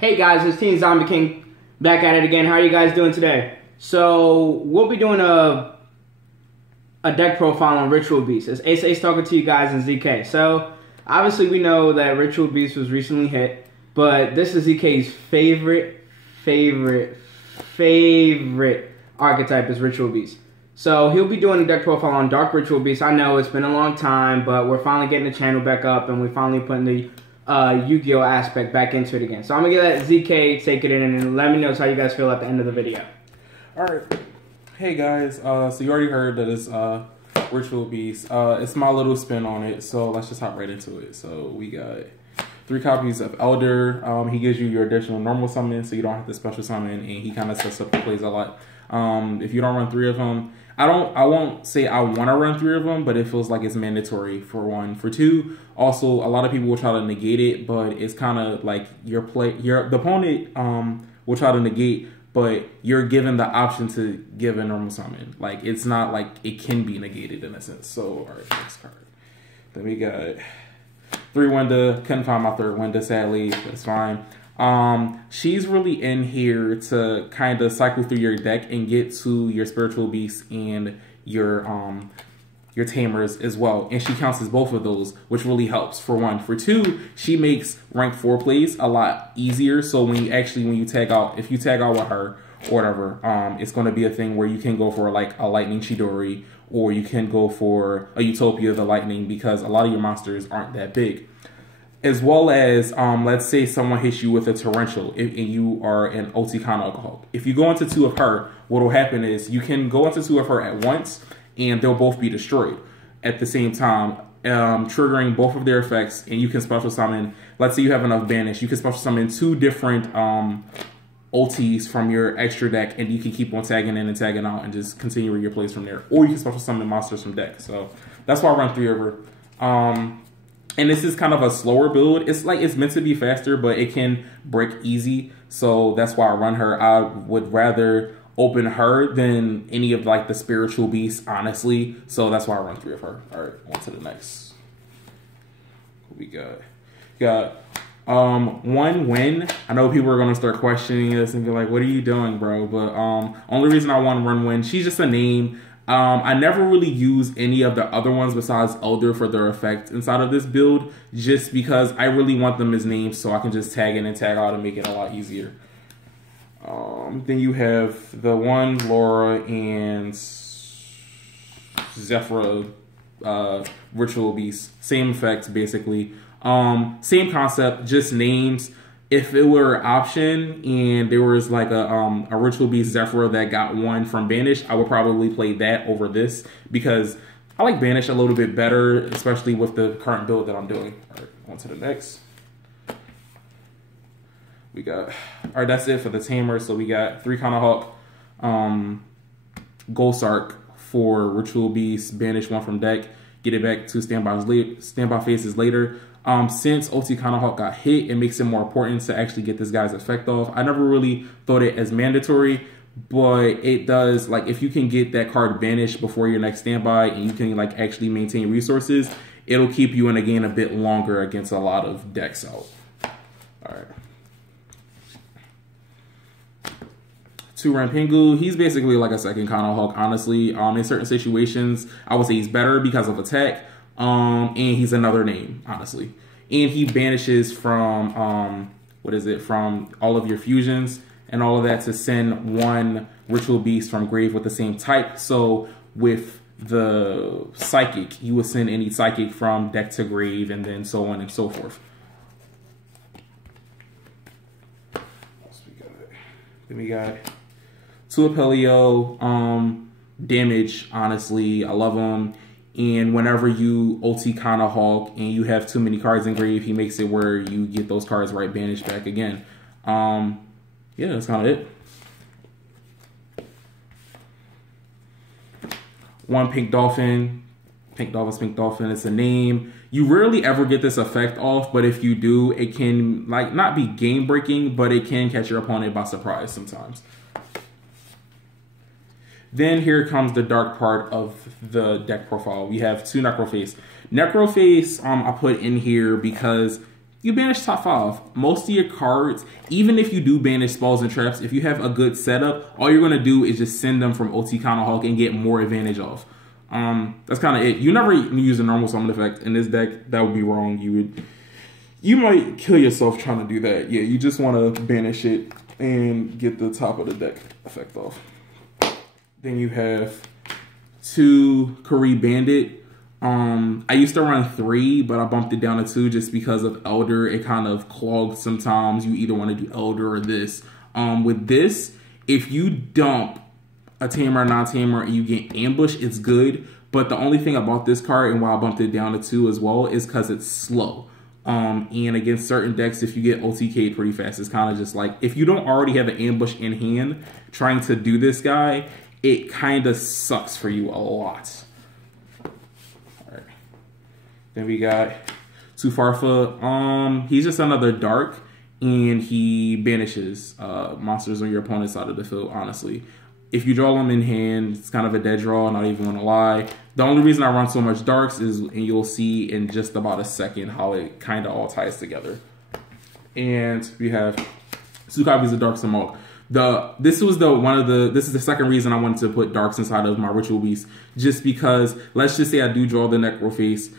Hey guys, it's Teen Zombie King back at it again. How are you guys doing today? So we'll be doing a deck profile on Ritual Beast. It's Ace talking to you guys in ZK. So obviously we know that Ritual Beast was recently hit, but this is ZK's favorite archetype is Ritual Beast. So he'll be doing a deck profile on Dark Ritual Beast. I know it's been a long time, but we're finally getting the channel back up and we're finally putting the YuGiOh aspect back into it again. So I'm going to let ZK take it in and let me know how you guys feel at the end of the video. Alright. Hey guys, so you already heard that it's Ritual Beast. It's my little spin on it, so let's just hop right into it. So we got 3 copies of Elder. He gives you your additional normal summon, so you don't have to special summon, and he kind of sets up the plays a lot. If you don't run 3 of them, I won't say I want to run 3 of them, but it feels like it's mandatory for 1. For 2, also a lot of people will try to negate it, but it's kind of like the opponent will try to negate, but you're given the option to give a normal summon. Like it's not like it can be negated in a sense. So all right, next card. Then we got 3 Wenda. Couldn't find my 3rd Wenda, sadly. That's fine. She's really in here to kind of cycle through your deck and get to your spiritual beasts and your tamers as well. And she counts as both of those, which really helps for 1. For 2, she makes rank 4 plays a lot easier. So when you tag out, if you tag out with her or whatever, it's going to be a thing where you can go for like a Lightning Chidori, or you can go for a Utopia the Lightning, because a lot of your monsters aren't that big. As well as, let's say someone hits you with a Torrential and you are an Oticana alcohol. If you go into 2 of her, what will happen is you can go into 2 of her at once and they'll both be destroyed at the same time, triggering both of their effects, and you can special summon. Let's say you have enough banish, you can special summon 2 different OTs from your extra deck, and you can keep on tagging in and tagging out and just continue your plays from there. Or you can special summon monsters from deck. So that's why I run 3 of her. And this is kind of a slower build. It's like it's meant to be faster, but it can break easy. So that's why I run her. I would rather open her than any of like the spiritual beasts, honestly. So that's why I run 3 of her. All right, on to the next. What we got? 1 win. I know people are gonna start questioning this and be like, "What are you doing, bro?" But only reason I want to run win. She's just a name. I never really use any of the other ones besides Elder for their effect inside of this build, just because I really want them as names so I can just tag in and tag out and make it a lot easier. Then you have the 1 Laura and Zephyra Ritual Beast. Same effect, basically. Same concept, just names. If it were an option and there was like a Ritual Beast Zephyra that got 1 from Banish, I would probably play that over this, because I like Banish a little bit better, especially with the current build that I'm doing. All right, on to the next. We got, all right, that's it for the tamer. So we got 3 Kana Hawk, Gulsark for Ritual Beast, Banish 1 from deck, get it back to standby phases later. Since Oticana Hawk got hit, it makes it more important to actually get this guy's effect off. I never really thought it as mandatory, but it does. Like, if you can get that card banished before your next standby and you can like actually maintain resources, it'll keep you in a game a bit longer against a lot of decks out. All right. 2 Rampingu, he's basically like a second Kana Hawk, honestly. In certain situations, I would say he's better because of attack. And he's another name, honestly. And he banishes from, from all of your fusions and all of that to send 1 Ritual Beast from grave with the same type. So with the Psychic, you would send any Psychic from deck to grave, and then so on and so forth. Then we got 2 Apelio, damage, honestly. I love him. And whenever you Oticana Hawk and you have too many cards in grave, he makes it where you get those cards right banished back again. Yeah, that's kind of it. 1 Pink Dolphin. Pink Dolphin, it's a name. You rarely ever get this effect off, but if you do, it can like not be game breaking, but it can catch your opponent by surprise sometimes. Then here comes the dark part of the deck profile. We have 2 Necroface. Necroface I put in here because you banish top 5. Most of your cards, even if you do banish spells and traps, if you have a good setup, all you're going to do is just send them from OT Counterhawk and get more advantage off. That's kind of it. You never use a normal summon effect in this deck. That would be wrong. You might kill yourself trying to do that. Yeah, you just want to banish it and get the top of the deck effect off. Then you have 2 Kari Bandit. I used to run 3, but I bumped it down to 2 just because of Elder. It kind of clogged sometimes. You either want to do Elder or this. With this, if you dump a tamer or non-tamer and you get ambush, it's good. But the only thing about this card and why I bumped it down to 2 as well is because it's slow. And against certain decks, if you get OTK'd pretty fast, it's kind of just like, if you don't already have an ambush in hand trying to do this guy, it kind of sucks for you a lot. Alright. Then we got Tufarfa. He's just another dark, and he banishes monsters on your opponent's side of the field, honestly. If you draw them in hand, it's kind of a dead draw, not even gonna lie. The only reason I run so much darks is, and you'll see in just about a second how it kind of all ties together. And we have 2 copies of Darks and Mulk. This is the second reason I wanted to put darks inside of my Ritual Beast, just because, let's just say I do draw the Necroface.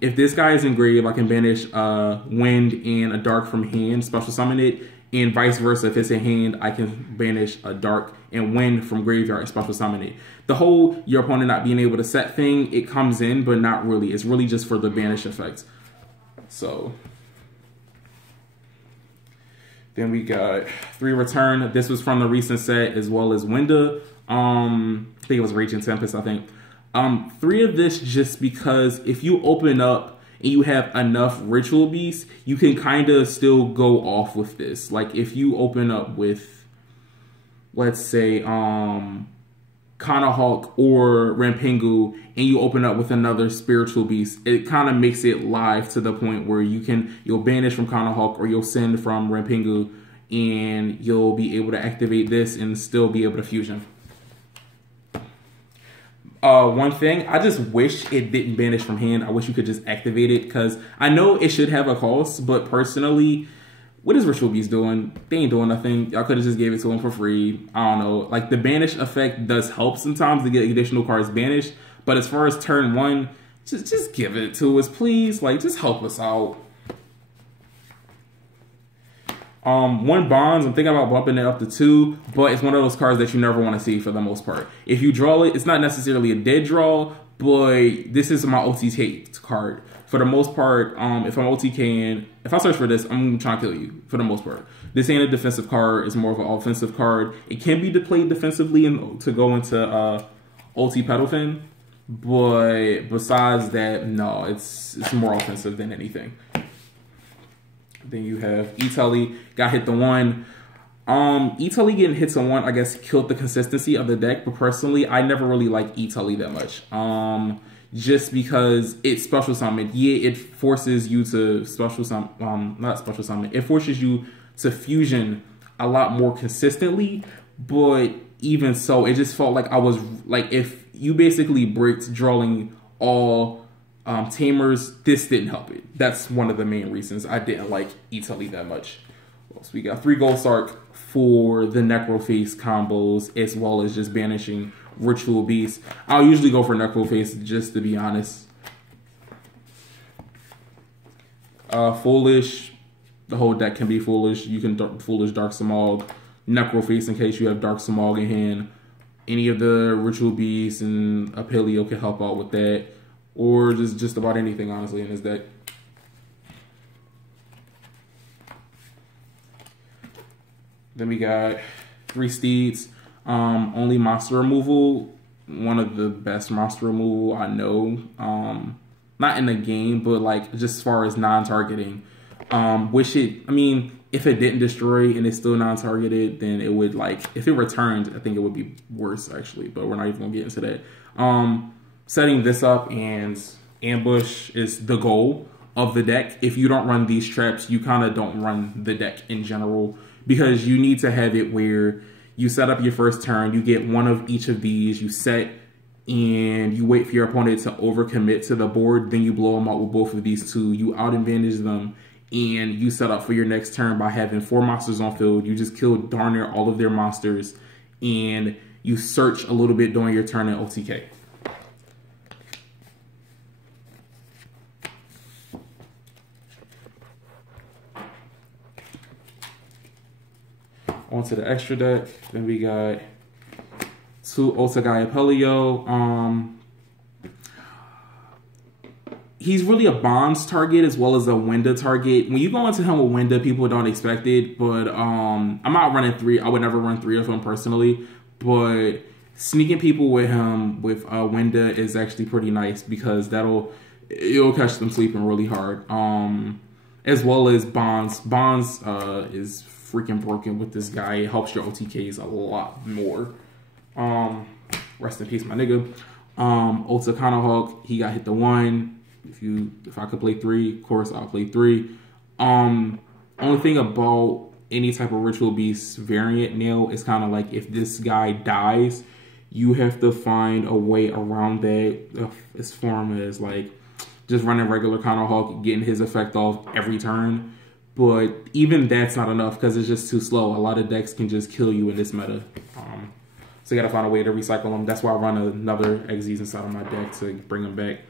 If this guy is engraved, I can banish Wind and a dark from hand, special summon it, and vice versa. If it's in hand, I can banish a dark and Wind from graveyard and special summon it. The whole your opponent not being able to set thing, it comes in, but not really. It's really just for the banish effect. So then we got 3 Return. This was from the recent set, as well as Winda. I think it was Raging Tempest, I think. 3 of this just because if you open up and you have enough Ritual Beasts, you can kind of still go off with this. Like if you open up with, let's say, Counterhawk or Rampingu, and you open up with another Spiritual Beast, it kind of makes it live to the point where you'll banish from Counterhawk or you'll send from Rampingu, and you'll be able to activate this and still be able to fusion. One thing, I just wish it didn't banish from hand. I wish you could just activate it, because I know it should have a cost, but personally, what is Ritual Beast doing? They ain't doing nothing. Y'all could have just gave it to him for free. I don't know. Like, the banish effect does help sometimes to get additional cards banished, but as far as turn 1, just give it to us, please. Like, just help us out. 1 Bonds, I'm thinking about bumping it up to 2, but it's one of those cards that you never want to see for the most part. If you draw it, it's not necessarily a dead draw, but this is my OTK card. For the most part, if I'm OTKing, if I search for this, I'm trying to kill you, for the most part. This ain't a defensive card, it's more of an offensive card. It can be played defensively to go into OT Pedalfin, but besides that, no, it's more offensive than anything. Then you have E-Tully, got hit the 1. E-Tully getting hit to 1, I guess, killed the consistency of the deck, but personally, I never really liked E-Tully that much. Just because it's special summon. Yeah, it forces you to not special summon. It forces you to fusion a lot more consistently, but even so, it just felt like I was, like, if you basically bricked drawing all Tamers, this didn't help it. That's one of the main reasons I didn't like E-Tully that much. So we got 3 Gold Sark for the Necroface combos, as well as just banishing Ritual Beast. I'll usually go for Necroface, just to be honest. Foolish. The whole deck can be Foolish. You can Foolish Dark Samog, Necroface in case you have Dark Samog in hand. Any of the Ritual Beasts and Apelio can help out with that. Or just about anything, honestly, in this deck. Then we got 3 Steeds. Only monster removal. One of the best monster removal I know. Not in the game, but like just as far as non-targeting. If it didn't destroy and it's still non-targeted, then it would, like, if it returned, I think it would be worse actually, but we're not even gonna get into that. Setting this up and ambush is the goal of the deck. If you don't run these traps, you kind of don't run the deck in general, because you need to have it where you set up your first turn, you get one of each of these, you set, and you wait for your opponent to overcommit to the board, then you blow them out with both of these 2, you out advantage them, and you set up for your next turn by having 4 monsters on field. You just kill darn near all of their monsters, and you search a little bit during your turn in OTK. Onto the extra deck. Then we got 2 Otagaya Pelio. He's really a Bonds target as well as a Winda target. When you go into him with Winda, people don't expect it, but I'm not running 3. I would never run 3 of him personally, but sneaking people with him with Winda is actually pretty nice because it'll catch them sleeping really hard. As well as Bonds. Bonds is freaking broken with this guy. It helps your OTKs a lot more. Rest in peace, my nigga. Ota Kanahawk, he got hit the 1. If I could play 3, of course I'll play 3. Only thing about any type of Ritual Beast variant now is kind of like if this guy dies, you have to find a way around that as form as like just running regular Kanahawk, getting his effect off every turn. But even that's not enough because it's just too slow. A lot of decks can just kill you in this meta. So you gotta find a way to recycle them. That's why I run another XZs inside of my deck to bring them back.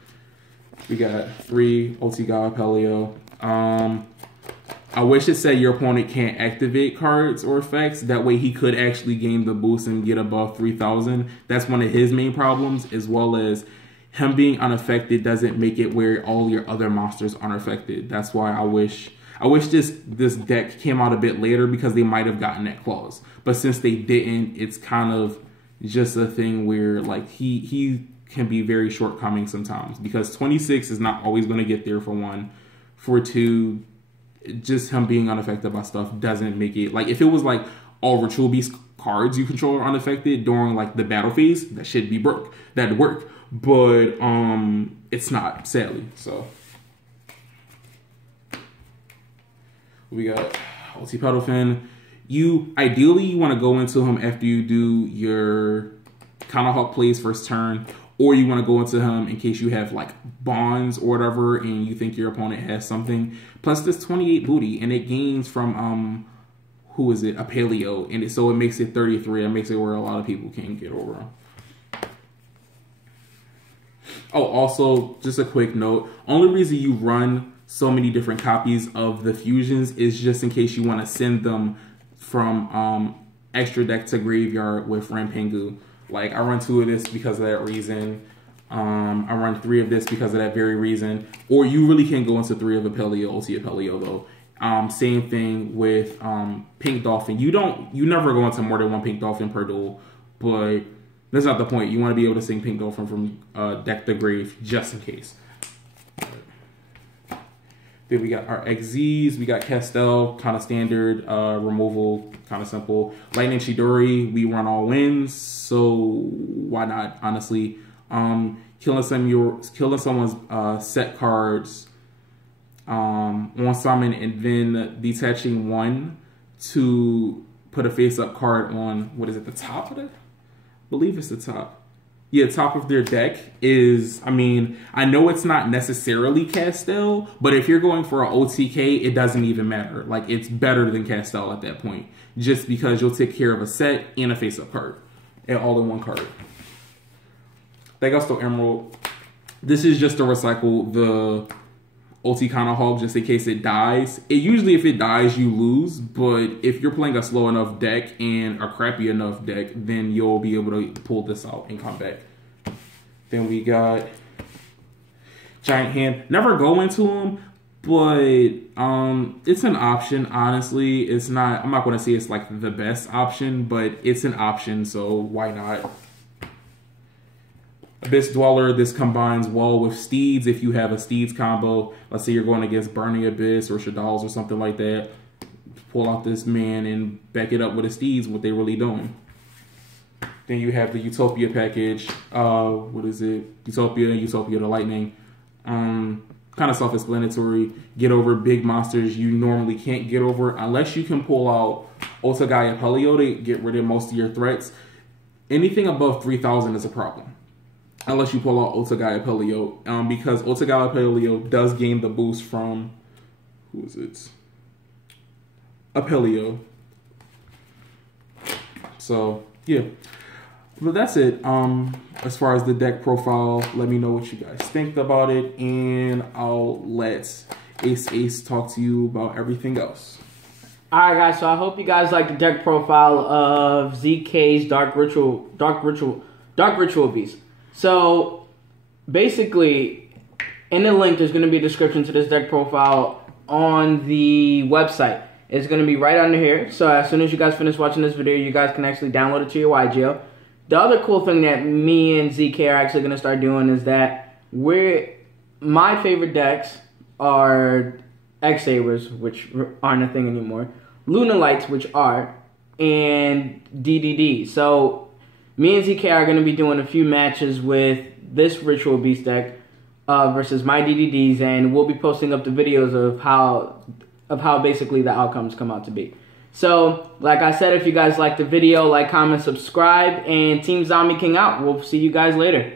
We got 3 Otagaya Pelio. I wish it said your opponent can't activate cards or effects. That way he could actually gain the boost and get above 3,000. That's one of his main problems, as well as him being unaffected doesn't make it where all your other monsters aren't affected. That's why I wish this deck came out a bit later because they might have gotten that clause. But since they didn't, it's kind of just a thing where like he can be very shortcoming sometimes because 26 is not always going to get there for 1. For 2, just him being unaffected by stuff doesn't make it. Like if it was like all Ritual Beast cards you control are unaffected during like the battle phase, that should be broke. That'd work. But it's not, sadly. So we got OT Pedalfin. Ideally you want to go into him after you do your Kanahawk plays first turn, or you want to go into him in case you have like bonds or whatever and you think your opponent has something. Plus this 28 booty, and it gains from who is it? A Paleo, and so it makes it 33. It makes it where a lot of people can't get over him. Oh, also just a quick note, only reason you run so many different copies of the fusions is just in case you want to send them from extra deck to graveyard with Rampengu. Like I run 2 of this because of that reason. I run 3 of this because of that very reason. Or you really can go into 3 of Apelio, OT Apelio though. Same thing with Pink Dolphin. You never go into more than 1 Pink Dolphin per duel, but that's not the point. You want to be able to sing Pink Dolphin from deck to grave just in case. Then we got our XZs. We got Castel, kind of standard, removal, kind of simple. Lightning Chidori, we run all wins, so why not, honestly. Killing someone's set cards on summon and then detaching 1 to put a face-up card on, what is it, the top of it? I believe it's the top. Yeah, top of their deck is, I mean, I know it's not necessarily Castel, but if you're going for an OTK, it doesn't even matter. Like, it's better than Castel at that point, just because you'll take care of a set and a face-up card, and all in 1 card. Thagasto Emerald. This is just to recycle the OT Kanahawk just in case it dies. Usually if it dies, you lose, but if you're playing a slow enough deck and a crappy enough deck, then you'll be able to pull this out and come back. Then we got Giant Hand. Never go into them, but it's an option, honestly. It's not, I'm not going to say it's like the best option, but it's an option, so why not? Abyss Dweller, this combines well with Steeds. If you have a Steeds combo, let's say you're going against Burning Abyss or Shaddolls or something like that, pull out this man and back it up with a Steeds, what they're really doing. Then you have the Utopia package. What is it? Utopia the Lightning. Kind of self-explanatory. Get over big monsters you normally can't get over unless you can pull out Otagaya Pelio to get rid of most of your threats. Anything above 3,000 is a problem. Unless you pull out Otagaya Pelio, because Otagaya Pelio does gain the boost from, who is it? Apelio. So yeah, but that's it. As far as the deck profile, let me know what you guys think about it, and I'll let Ace talk to you about everything else. Alright guys, so I hope you guys like the deck profile of ZK's Dark Ritual Beast. So basically, in the link there's going to be a description to this deck profile on the website. It's going to be right under here. So as soon as you guys finish watching this video, you guys can actually download it to your YuGiOh. The other cool thing that me and ZK are actually going to start doing is that my favorite decks are X-Sabers, which aren't a thing anymore, Lunalights, which are, and DDD. So me and ZK are going to be doing a few matches with this Ritual Beast deck versus my DDDs, and we'll be posting up the videos of how basically the outcomes come out to be. So, like I said, if you guys like the video, like, comment, subscribe, and Team Zombie King out. We'll see you guys later.